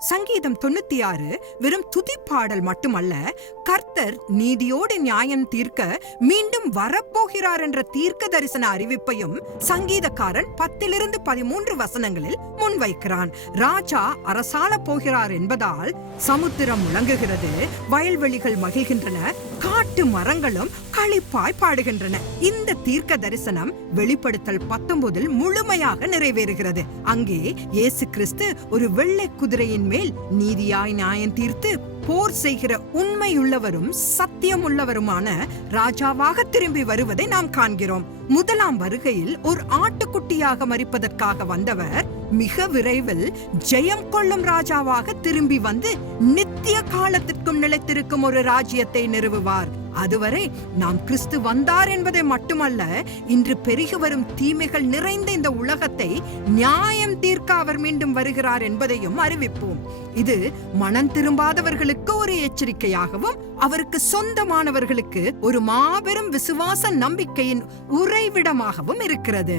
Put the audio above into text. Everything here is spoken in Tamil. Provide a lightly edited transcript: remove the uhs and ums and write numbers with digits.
சங்கீதம் 96 வெறும் துதிப்பாடல் மட்டுமல்ல, கர்த்தர் நீதியோடு நியாயம் தீர்க்க மீண்டும் வரப்போகிறார் என்ற தீர்க்க தரிசன அறிவிப்பையும் சங்கீதக்காரன் 10-13 வசனங்களில் முன்வைக்கிறான். ராஜா அரசாள போகிறார் என்பதால் சமுத்திரம் முழங்குகிறது, வயல்வெளிகள் மகிழ்கின்றன, காட்டு மரங்களும் களிப்பாய் பாடுகின்றன. இந்த தீர்க்க தரிசனம் வெளிப்படுத்தல் 19 முழுமையாக நிறைவேறுகிறது. அங்கே இயேசு கிறிஸ்து ஒரு வெள்ளை குதிரையின் மேல் நீதியாய் நியாயம் தீர்த்து போர் செய்கிற உண்மையுள்ளவரும் சத்தியமுள்ளவருமான ராஜாவாக திரும்பி வருவதை நாம் காண்கிறோம். முதலாம் வருகையில் ஒரு ஆட்டுக்குட்டியாக மரிப்பதற்காக வந்தவர் மிக விரைவில் ஜெயம் கொள்ளும் ராஜாவாக திரும்பி வந்து நித்திய காலத்திற்கும் நிலைத்திருக்கும் ஒரு ராஜ்யத்தை நிறுவுவார். அதுவரை நாம் கிறிஸ்து வந்தார் என்பதை மட்டுமல்ல, இன்று பெருகி வரும் தீமைகள் நிறைந்த இந்த உலகத்தை நியாயம் தீர்க்க அவர் மீண்டும் வருகிறார் என்பதையும் அறிவிப்போம். இது மனம் திரும்பாதவர்களுக்கு ஒரு எச்சரிக்கையாகவும், அவருக்கு சொந்தமானவர்களுக்கு ஒரு மாபெரும் விசுவாச நம்பிக்கையின் உறைவிடமாகவும் இருக்கிறது.